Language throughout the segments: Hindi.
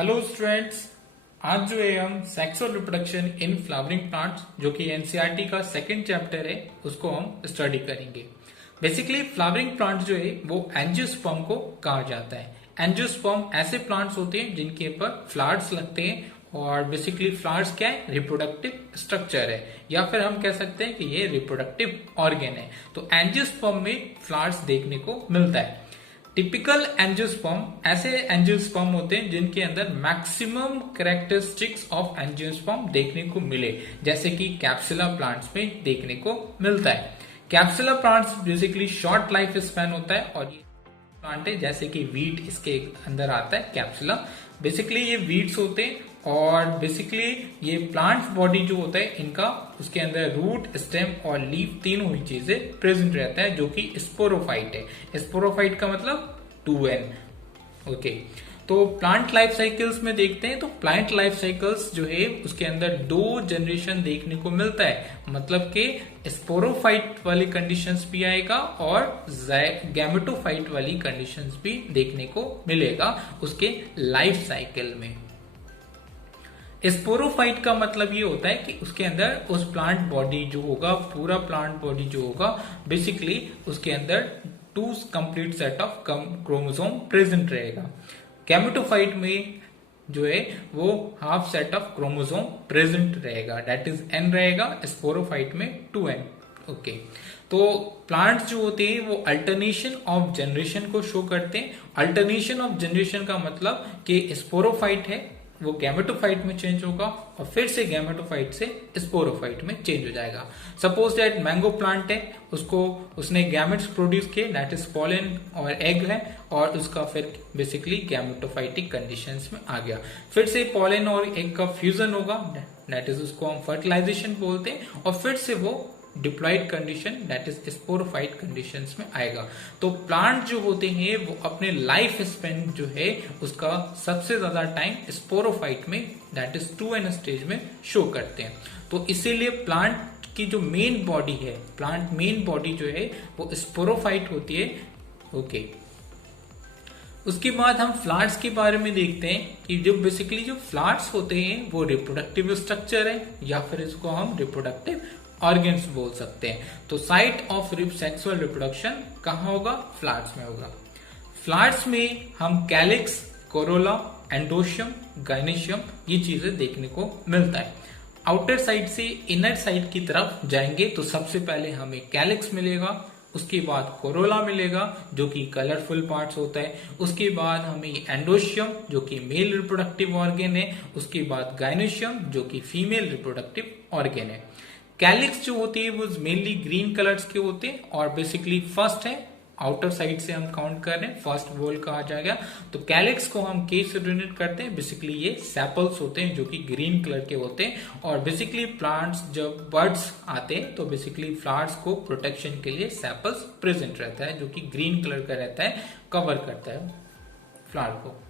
Hello students. आज जो है हम sexual reproduction in flowering plants जो कि एनसीईआरटी का सेकंड चैप्टर है उसको हम स्टडी करेंगे। बेसिकली फ्लावरिंग प्लांट जो है वो एंजियोस्पर्म को कहा जाता है। एंजियोस्पर्म ऐसे प्लांट्स होते हैं जिनके ऊपर फ्लावर्स लगते हैं और बेसिकली फ्लावर्स क्या है, रिप्रोडक्टिव स्ट्रक्चर है या फिर हम कह सकते हैं कि ये रिप्रोडक्टिव ऑर्गन है। तो एंजियोस्पर्म में फ्लावर्स देखने को मिलता है। टिपिकल एंजियोस्पर्म ऐसे एंजियोस्पर्म होते हैं जिनके अंदर मैक्सिमम कैरेक्टरिस्टिक्स ऑफ एंजियोस्पर्म देखने को मिले, जैसे कि कैप्सुला प्लांट्स में देखने को मिलता है। कैप्सुला plants basically short life span होता है और ये प्लांट है जैसे कि वीट इसके अंदर आता है कैप्सुला। बेसिकली ये वीड्स होते हैं और बेसिकली ये प्लांट बॉडी जो होता है इनका उसके अंदर रूट, स्टेम और लीफ तीनों ही चीजें प्रेजेंट रहता है जो कि स्पोरोफाइट है। स्पोरोफाइट का मतलब 2n। ओके, तो प्लांट लाइफ साइकिल्स में देखते हैं तो प्लांट लाइफ साइकिल्स जो है उसके अंदर 2 जनरेशन देखने को मिलता है, मतलब कि स्पोरोफाइट वाली कंडीशंस भी आएगा और गैमेटोफाइट वाली कंडीशंस भी देखने को मिलेगा उसके लाइफ साइकिल में। स्पोरोफाइट का मतलब ये होता है कि उसके अंदर उस प्लांट बॉडी जो होगा, पूरा प्लांट बॉडी जो होगा, बेसिकली उसके अंदर 2 complete set of chromosome present रहेगा। गैमेटोफाइट में जो है वो half set of chromosome present रहेगा, दैट इज n रहेगा। स्पोरोफाइट में 2n। ओके, तो प्लांट्स जो होते हैं वो अल्टरनेशन ऑफ जनरेशन को शो करते हैं। अल्टरनेशन ऑफ जनरेशन का मतलब कि स्पोरोफाइट है वो गैमेटोफाइट में चेंज होगा और फिर से गैमेटोफाइट से स्पोरोफाइट में चेंज हो जाएगा। सपोज दैट मैंगो प्लांट है, उसने गैमेट्स प्रोड्यूस किए, दैट इज पॉलन और एग है, और उसका फिर बेसिकली गैमेटोफाइटिक कंडीशंस में आ गया। फिर से पॉलन और एग का फ्यूजन होगा, दैट इज उसको हम फर्टिलाइजेशन बोलते हैं, और फिर से वो diploid condition that is sporophyte conditions में आएगा। तो प्लांट जो होते हैं वो अपने लाइफ स्पेन जो है उसका सबसे ज्यादा टाइम स्पोरोफाइट में दैट इज 2n स्टेज में शो करते हैं। तो इसीलिए प्लांट की जो मेन बॉडी है, प्लांट मेन बॉडी जो है वो स्पोरोफाइट होती है। ओके, उसके बाद हम फ्लावर्स के बारे में देखते हैं कि जो बेसिकली जो फ्लावर्स होते हैं वो रिप्रोडक्टिव स्ट्रक्चर है या फिर इसको हम रिप्रोडक्टिव ऑर्गन्स बोल सकते हैं। तो साइट ऑफ सेक्सुअल रिप्रोडक्शन कहाँ होगा? फ्लावर्स में होगा। फ्लावर्स में हम कैलिक्स, कोरोला, एंडोशियम, गाइनेशियम ये चीजें देखने को मिलता है। आउटर साइड से इनर साइड की तरफ जाएंगे तो सबसे पहले हमें कैलिक्स मिलेगा, उसके बाद कोरोला मिलेगा जो कि कलरफुल पार्ट्स होता है, उसके बाद हमें एंडोशियम जो कि मेल रिप्रोडक्टिव ऑर्गन है, उसके बाद गाइनेशियम जो कि फीमेल रिप्रोडक्टिव ऑर्गन है। कैलिक्स जो होती है वो मेनली ग्रीन कलर्स के होते हैं और बेसिकली फर्स्ट है, आउटर साइड से हम काउंट कर रहे हैं, फर्स्ट वॉल कहा जाएगा। तो कैलिक्स को हम के से डिनोट करते हैं। बेसिकली ये सेपल्स होते हैं जो कि ग्रीन कलर के होते हैं और बेसिकली प्लांट्स जब बर्ड्स आते हैं तो बेसिकली फ्लावर्स को प्रोटेक्शन के लिए सेपल्स प्रेजेंट रहता है जो कि ग्रीन कलर का रहता है, कवर करता है फ्लावर को।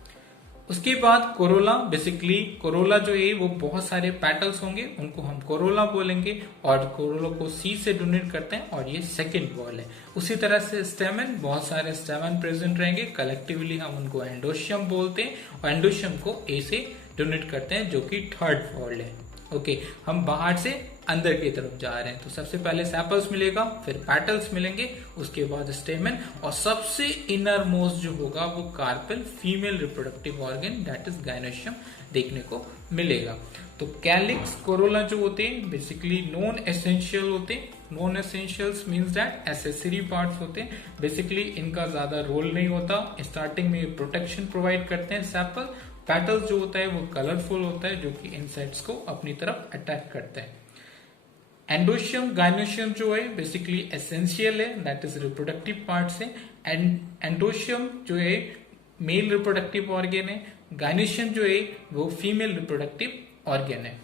उसके बाद कोरोला, बेसिकली कोरोला जो है वो बहुत सारे पेटल्स होंगे, उनको हम कोरोला बोलेंगे और कोरोला को सी से डोनेट करते हैं और ये सेकंड वॉल है। उसी तरह से स्टेमन, बहुत सारे स्टेमन प्रेजेंट रहेंगे, कलेक्टिवली हम उनको एंडोशियम बोलते हैं और एंडोशियम को ए से डोनेट करते हैं जो कि थर्ड वॉल है। ओके, हम बाहर से अंदर की तरफ जा रहे हैं तो सबसे पहले सेपल्स मिलेगा, फिर पेटल्स मिलेंगे, उसके बाद स्टेमन और सबसे इनर मोस्ट जो होगा वो carpel, female reproductive organ that is gynoecium देखने को मिलेगा। तो कैलिक्स, कोरोला जो होते हैं बेसिकली नॉन एसेंशियल होते हैं। Non essentials means that accessory parts होते हैं, बेसिकली इनका ज्यादा रोल नहीं होता। स्टार्टिंग में प्रोटेक्शन प्रोवाइड करते हैं सेपल। पेटल्स जो होता है वो कलरफुल होता है जो कि इंसेक्ट्स को अपनी तरफ अट्रैक्ट करता है। एंडोशियम, गाइनेशियम जो है बेसिकली एसेंशियल है, दैट इज रिप्रोडक्टिव पार्ट्स है। एंडोशियम जो है मेल रिप्रोडक्टिव ऑर्गन है, गाइनेशियम जो है वो फीमेल रिप्रोडक्टिव ऑर्गन है।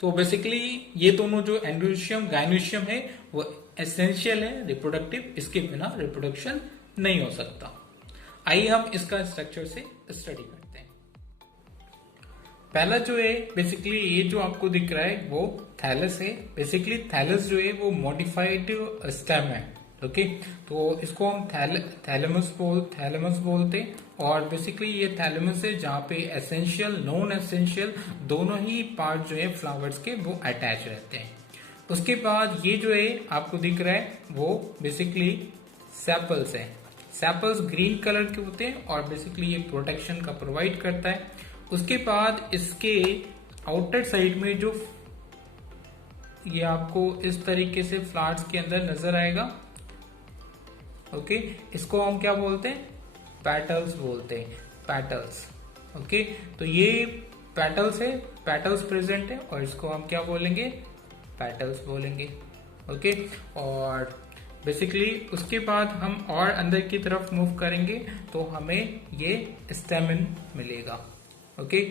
तो बेसिकली ये दोनों जो एंडोशियम, गाइनेशियम है वो एसेंशियल है रिप्रोडक्टिव, इसके बिना रिप्रोडक्शन नहीं हो सकता। आइए हम इसका स्ट्रक्चर से स्टडी करते हैं। पहला जो है बेसिकली ये जो आपको दिख रहा है वो थैलस है। बेसिकली थैलस जो है वो मॉडिफाइड स्टेम है। ओके, तो इसको हम थैलेमस बोलते हैं और बेसिकली ये थैलेमस है जहाँ पे एसेंशियल नॉन एसेंशियल दोनों ही पार्ट जो है फ्लावर्स के वो अटैच रहते हैं। उसके बाद ये जो है आपको दिख रहा है वो बेसिकली सेपल्स है। सेपल्स ग्रीन कलर के होते हैं और बेसिकली ये प्रोटेक्शन का प्रोवाइड करता है। उसके बाद इसके आउटर साइड में जो ये आपको इस तरीके से फ्लावर्स के अंदर नजर आएगा, ओके, इसको हम क्या बोलते हैं, पेटल्स बोलते हैं, पेटल्स। ओके, तो ये पेटल्स है, पेटल्स प्रेजेंट है और इसको हम क्या बोलेंगे, पेटल्स बोलेंगे। ओके, और बेसिकली उसके बाद हम और अंदर की तरफ मूव करेंगे तो हमें ये स्टेमन मिलेगा। ओके,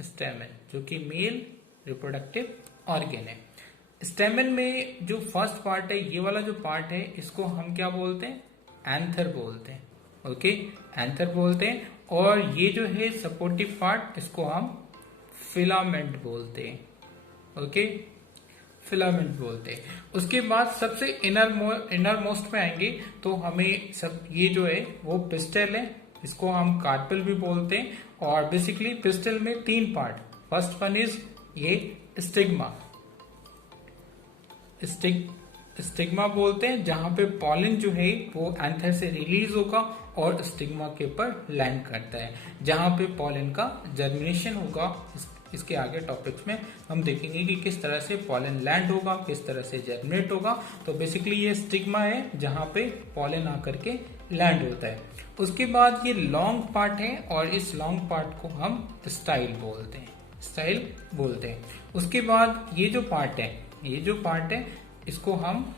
स्टेमन जो कि मेल रिप्रोडक्टिव ऑर्गेन है। स्टेमन में जो फर्स्ट पार्ट है, ये वाला जो पार्ट है, इसको हम क्या बोलते हैं, एंथर बोलते हैं। ओके, एंथर बोलते हैं। और ये जो है सपोर्टिव पार्ट, इसको हम फिलामेंट बोलते हैं। ओके, फिलामेंट बोलते हैं। उसके बाद सबसे इनर मोस्ट में आएंगे तो हमें सब ये जो है वो पिस्टल है, इसको हम कार्पेल भी बोलते हैं। और बेसिकली पिस्टल में 3 पार्ट, फर्स्ट वन इज ये स्टिग्मा, स्टिग्मा बोलते हैं, जहां पे पॉलन जो है वो एंथर से रिलीज होगा और स्टिग्मा के ऊपर लैंड करता है, जहां पे पॉलन का जर्मिनेशन होगा। इसके आगे टॉपिक्स में हम देखेंगे कि किस तरह से पॉलन लैंड होगा, किस तरह से जर्मिनेट होगा। तो बेसिकली ये स्टिग्मा है जहां पे पॉलन आकर के लैंड होता है। उसके बाद ये लॉन्ग पार्ट है और इस लॉन्ग पार्ट को हम स्टाइल बोलते हैं, स्टाइल बोलते हैं। उसके बाद ये जो पार्ट है, ये जो पार्ट है, इसको हम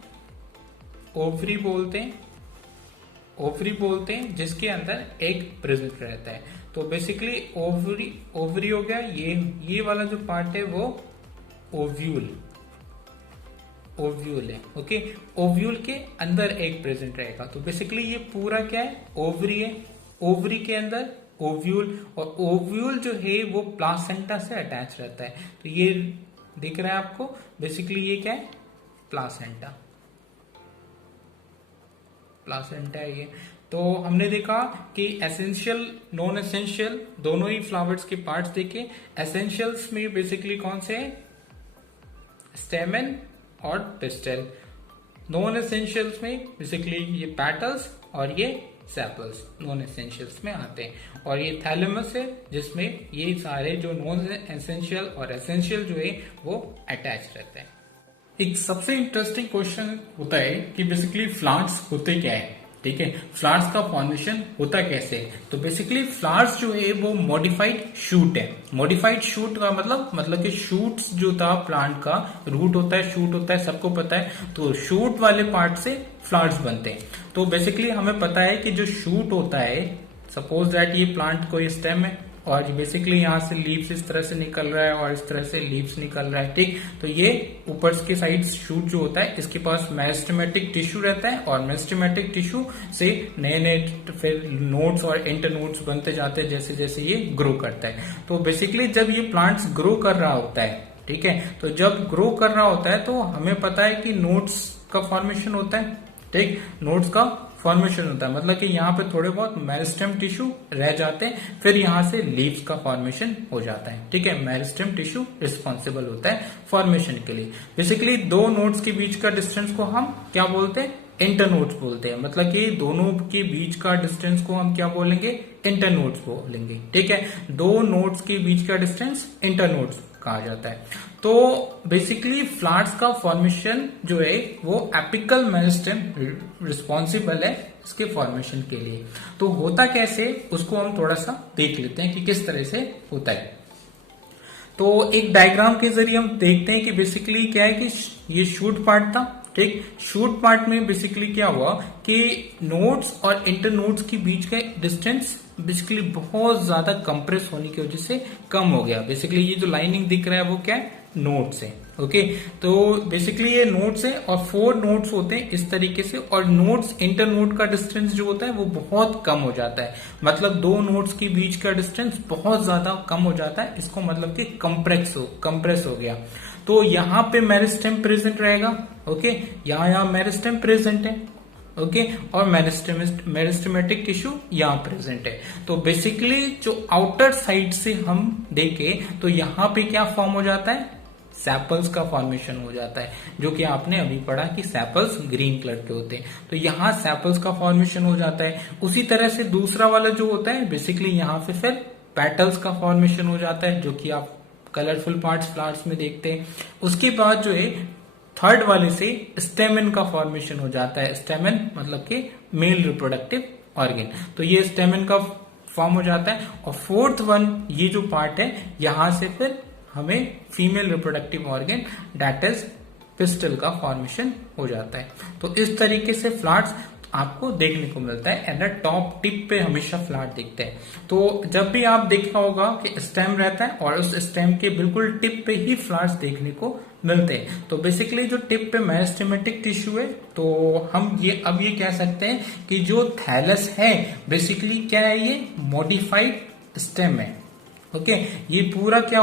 ओवरी बोलते हैं, ओवरी बोलते हैं, जिसके अंदर एग प्रेजेंट रहता है। तो बेसिकली ओवरी हो गया। ये वाला जो पार्ट है वो ओव्यूल है। ओके, ओव्यूल के अंदर एग प्रेजेंट रहेगा। तो बेसिकली ये पूरा क्या है, ओवरी है, ओवरी के अंदर ओव्यूल, और ओव्यूल जो है वो प्लासेंटा से अटैच रहता है। तो ये दिख रहा है आपको, बेसिकली ये क्या है, प्लासेंटा, प्लासेंटा है ये। तो हमने देखा कि एसेंशियल नॉन एसेंशियल दोनों ही फ्लावर्स के पार्ट्स देखे। एसेंशियल्स में बेसिकली कौन से हैं, स्टेमन और पिस्टल। नॉन एसेंशियल्स में बेसिकली ये पेटल्स और ये सेपल्स नॉन एसेंशियल्स में आते हैं। और ये थैलेमस है जिसमें ये सारे जो नॉन एसेंशियल और एसेंशियल जो है वो अटैच रहते हैं। एक सबसे इंटरेस्टिंग क्वेश्चन होता है कि बेसिकली फ्लावर्स होते क्या है, ठीक है, फ्लावर्स का फॉर्मेशन होता कैसे है। तो बेसिकली फ्लावर्स जो है वो मॉडिफाइड शूट है। मॉडिफाइड शूट का मतलब कि शूट्स जो था प्लांट का, रूट होता है, शूट होता है, सबको पता है। तो शूट वाले पार्ट से फ्लावर्स बनते हैं। तो बेसिकली हमें पता है कि जो शूट होता है, सपोज दैट ये प्लांट कोई स्टेम है और बेसिकली यहाँ से लीव्स इस तरह से निकल रहा है और इस तरह से लीव्स निकल रहा है, ठीक। तो ये ऊपर के साइड शूट जो होता है, इसके पास मेरिस्टेमेटिक टिश्यू रहता है और मेरिस्टेमेटिक टिश्यू से नए नए फिर नोड्स और इंटरनोड्स बनते जाते हैं जैसे जैसे ये ग्रो करता है। तो बेसिकली जब ये प्लांट्स ग्रो कर रहा होता है, ठीक है, तो जब ग्रो कर रहा होता है तो हमें पता है कि नोड्स का फॉर्मेशन होता है, ठीक, नोड्स का फॉर्मेशन होता है। मतलब कि यहाँ पे थोड़े बहुत मेरिस्टेम टिश्यू रह जाते हैं, फिर यहाँ से लीव्स का फॉर्मेशन हो जाता है, ठीक है। मेरिस्टेम टिश्यू रिस्पॉन्सिबल होता है फॉर्मेशन के लिए। बेसिकली 2 नोड्स के बीच का डिस्टेंस को हम क्या बोलते हैं, इंटरनोड्स बोलते हैं। मतलब कि दोनों के बीच का डिस्टेंस को हम क्या बोलेंगे, इंटरनोड्स बोलेंगे, ठीक है। 2 नोड्स के बीच का डिस्टेंस इंटरनोड्स कहा जाता है। तो बेसिकली फ्लावर्स का फॉर्मेशन जो है वो एपिकल मेरिस्टेम रिस्पॉन्सिबल है इसके फॉर्मेशन के लिए। तो होता कैसे, उसको हम थोड़ा सा देख लेते हैं कि किस तरह से होता है। तो एक डायग्राम के जरिए हम देखते हैं कि बेसिकली क्या है कि ये शूट पार्ट था, ठीक। शूट पार्ट में बेसिकली क्या हुआ कि नोड्स और इंटरनोड्स के बीच का डिस्टेंस बेसिकली बहुत ज्यादा कंप्रेस होने की वजह से कम हो गया। बेसिकली ये जो लाइनिंग दिख रहा है वो क्या है, नोड्स है, ओके। तो बेसिकली ये नोड्स है और 4 नोड्स होते हैं इस तरीके से, और नोड्स इंटरनोड का डिस्टेंस जो होता है वो बहुत कम हो जाता है। मतलब 2 नोड्स के बीच का डिस्टेंस बहुत ज्यादा कम हो जाता है। इसको मतलब कि कंप्रेस हो गया। तो यहाँ पे मेरिस्टेम प्रेजेंट रहेगा, ओके, यहाँ मेरिस्टेम प्रेजेंट है, ओके और मेरिस्टेमेटिक टिश्यू यहाँ प्रेजेंट है। तो बेसिकली जो आउटर साइड से हम देखें तो यहाँ पे क्या फॉर्म हो जाता है, सैपल्स का फॉर्मेशन हो जाता है, जो कि आपने अभी पढ़ा कि सैपल्स ग्रीन कलर के होते हैं। तो यहाँ सैपल्स का फॉर्मेशन हो जाता है। उसी तरह से दूसरा वाला जो होता है बेसिकली यहाँ पे फिर पेटल्स का फॉर्मेशन हो जाता है, जो कि आप कलरफुल पार्ट्स फ्लावर्स में देखते हैं। उसके बाद जो है थर्ड वाले से स्टेमन का फॉर्मेशन हो जाता है। स्टेमन मतलब कि मेल रिप्रोडक्टिव ऑर्गन, तो ये स्टेमन का फॉर्म हो जाता है। और फोर्थ वन ये जो पार्ट है यहां से फिर हमें female reproductive organ that is pistol का फॉर्मेशन हो जाता है। तो इस तरीके से फ्लावर्स आपको देखने को मिलता है एंड टॉप टिप पे हमेशा फ्लावर दिखते हैं। तो जब भी आप देखा होगा कि स्टेम रहता है और उस स्टेम के बिल्कुल टिप पे ही फ्लावर्स देखने को मिलते हैं। तो बेसिकली जो टिप पे मेरिस्टेमेटिक टिश्यू है, तो हम ये अब ये कह सकते हैं कि जो थैलस है बेसिकली क्या है, ये मॉडिफाइड स्टेम है। ओके, ये पूरा क्या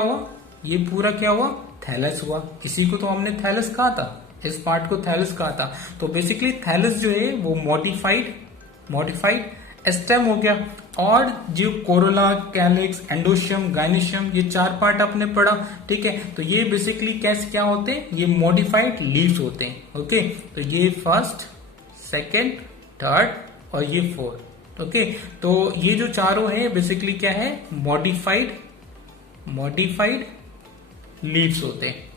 हुआ, थैलस हुआ। इसी को तो हमने थैलस कहा था, इस पार्ट को थैलस कहा था। तो बेसिकली थैलस जो है वो मॉडिफाइड स्टेम हो गया। और जो कोरोला, कैलिक्स, एंडोशियम, गाइनोशियम, ये चार पार्ट आपने पढ़ा, ठीक है। तो ये बेसिकली कैसे क्या होते हैं, ये मॉडिफाइड लीव्स होते हैं। ओके, तो ये फर्स्ट, सेकेंड, थर्ड और ये फोर्थ। ओके, तो ये जो चारों है बेसिकली क्या है, मॉडिफाइड लीव्स होते हैं।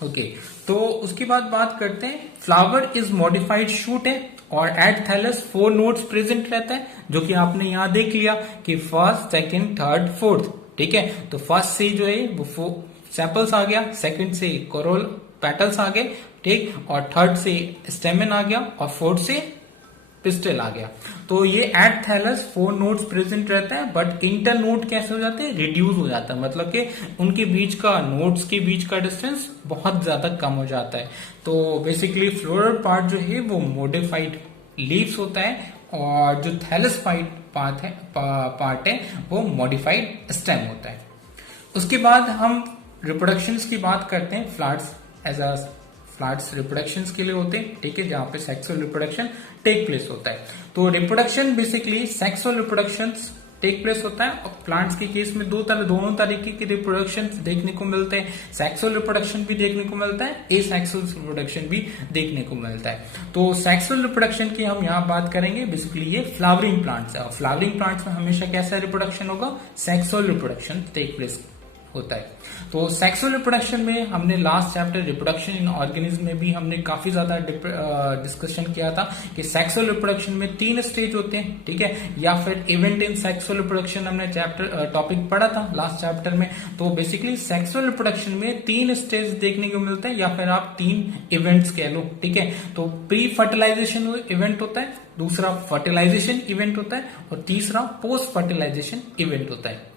ओके, तो उसके बाद बात करते हैं फ्लावर इज मॉडिफाइड शूट है और एट थैलस 4 नोड्स प्रेजेंट रहता है, जो कि आपने यहां देख लिया कि फर्स्ट, सेकंड, थर्ड, फोर्थ। ठीक है, तो फर्स्ट से जो है वो सैपल्स आ गया, सेकंड से कोरोल पेटल्स आ गए, ठीक, और थर्ड से स्टेमन आ गया और फोर्थ से पिस्टल आ गया। तो ये एट थैलस 4 नोड्स प्रेजेंट रहता है, बट इंटर नोड कैसे हो जाते हैं, रिड्यूस हो जाता है, मतलब कि उनके बीच का, नोड्स के बीच का डिस्टेंस बहुत ज्यादा कम हो जाता है। तो बेसिकली फ्लोरल पार्ट जो है वो मॉडिफाइड लीव्स होता है और जो थैलस पार्ट है वो मॉडिफाइड स्टेम होता है। उसके बाद हम रिप्रोडक्शंस की बात करते हैं। फ्लावर्स रिप्रोडक्शंस के लिए होते हैं, ठीक है, जहां पे सेक्सुअल रिप्रोडक्शन टेक प्लेस होता है। तो reproduction basically sexual reproduction take place होता है। और प्लांट्स के केस में दोनों तरीके के रिप्रोडक्शन देखने को मिलते हैं। सेक्सुअल रिप्रोडक्शन भी देखने को मिलता है, एसेक्सुअल रिप्रोडक्शन भी देखने को मिलता है। तो सेक्सुअल रिप्रोडक्शन की हम यहाँ बात करेंगे, बेसिकली ये फ्लावरिंग प्लांट्स है। और फ्लावरिंग प्लांट्स में हमेशा कैसा रिप्रोडक्शन होगा, सेक्सुअल रिप्रोडक्शन टेक प्लेस होता है। तो सेक्सुअल रिप्रोडक्शन में हमने last chapter reproduction in organism में भी हमने काफी ज्यादा डिस्कशन किया था कि सेक्सुअल रिप्रोडक्शन में 3 स्टेज होते हैं, ठीक है, या फिर इवेंट इन सेक्सुअल रिप्रोडक्शन हमने टॉपिक पढ़ा था लास्ट चैप्टर में। तो बेसिकली सेक्सुअल रिप्रोडक्शन में 3 स्टेज देखने को मिलते हैं, या फिर आप 3 इवेंट्स कह लो, ठीक है। तो प्री फर्टिलाइजेशन इवेंट होता है, दूसरा फर्टिलाइजेशन इवेंट होता है और तीसरा पोस्ट फर्टिलाइजेशन इवेंट होता है।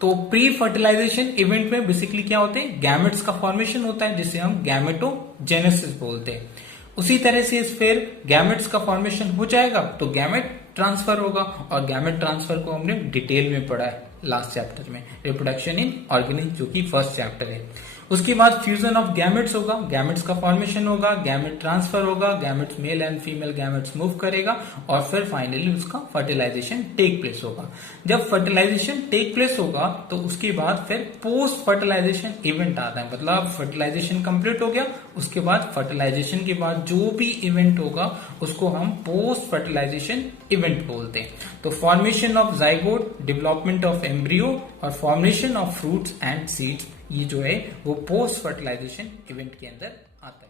तो प्री फर्टिलाइजेशन इवेंट में बेसिकली क्या होते हैं, गैमेट्स का फॉर्मेशन होता है, जिसे हम गैमेटोजेनेसिस बोलते हैं। उसी तरह से फिर गैमेट्स का फॉर्मेशन हो जाएगा तो गैमेट ट्रांसफर होगा, और गैमेट ट्रांसफर को हमने डिटेल में पढ़ा है लास्ट चैप्टर में, रिप्रोडक्शन इन ऑर्गेनिज्म, जो कि फर्स्ट चैप्टर है। उसके बाद फ्यूजन ऑफ गैमेट्स होगा, गैमेट्स का फॉर्मेशन होगा, गैमेट ट्रांसफर होगा, gametes male and female gametes move करेगा और फिर फाइनली उसका फर्टिलाइजेशन टेक प्लेस होगा। जब फर्टिलाइजेशन टेक प्लेस होगा तो उसके बाद फिर पोस्ट फर्टिलाइजेशन इवेंट आता है, मतलब फर्टिलाइजेशन कंप्लीट हो गया, उसके बाद फर्टिलाइजेशन के बाद जो भी इवेंट होगा उसको हम पोस्ट फर्टिलाइजेशन इवेंट बोलते हैं। तो formation of zygote, development of embryo और formation of fruits and seeds, ये जो है वो पोस्ट फर्टिलाइजेशन इवेंट के अंदर आता है।